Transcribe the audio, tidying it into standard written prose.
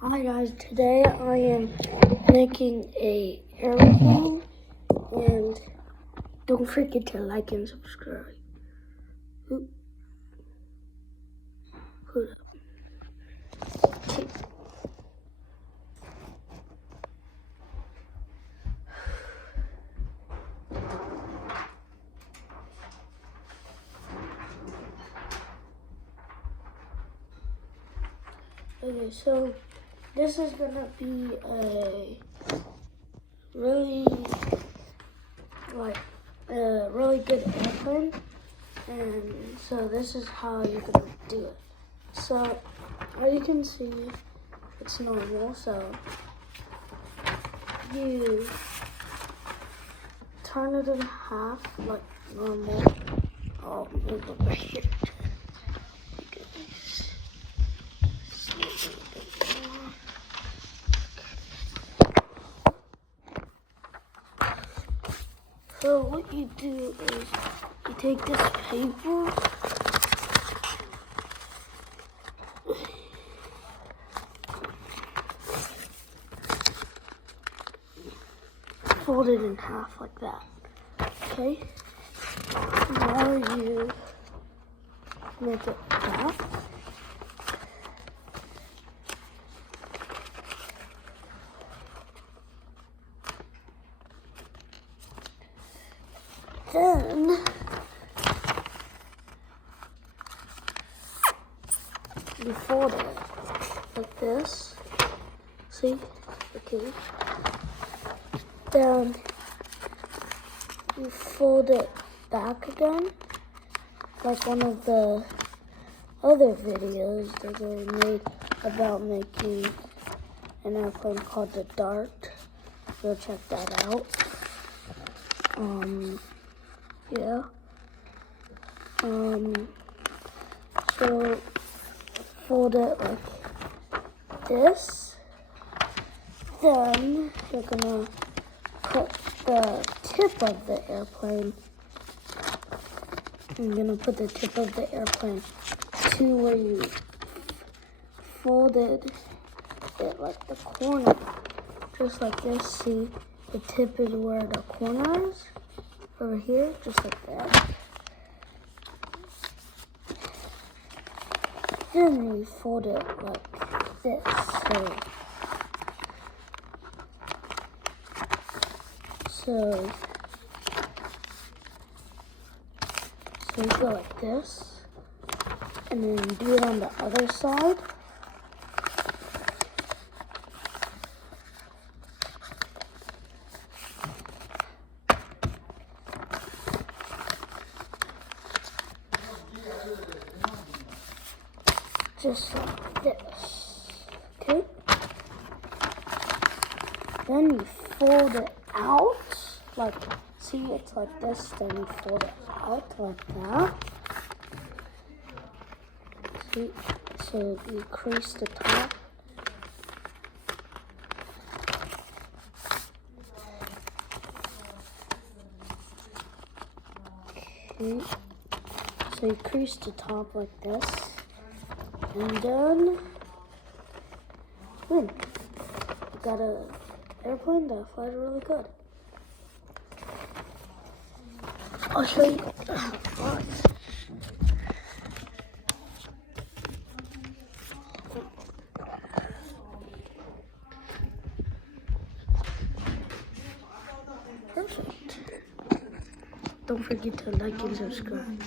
Hi guys, today I am making a airplane, and don't forget to like and subscribe. Hold up. Okay, so this is gonna be a really good airplane, and so this is how you're gonna do it. So as you can see, it's normal. So you turn it in half like normal. I'll move over here. So what you do is you take this paper, fold it in half like that. Okay? Now you make it flat. Then you fold it like this. See? Okay. Then you fold it back again, like one of the other videos that I made about making an airplane called the Dart. Go check that out. Yeah. So fold it like this. Then you're gonna put the tip of the airplane. I'm gonna put the tip of the airplane to where you folded it, like the corner, just like this. See, the tip is where the corner is, over here, just like that. Then you fold it like this. So you go like this, and then do it on the other side. Just like this, okay? Then you fold it out, like, see, it's like this, then you fold it out like that. See, so you crease the top. Okay, so you crease the top like this. And then, boom, you got an airplane that flies really good. I'll show you how it flies. Perfect. Don't forget to like and subscribe.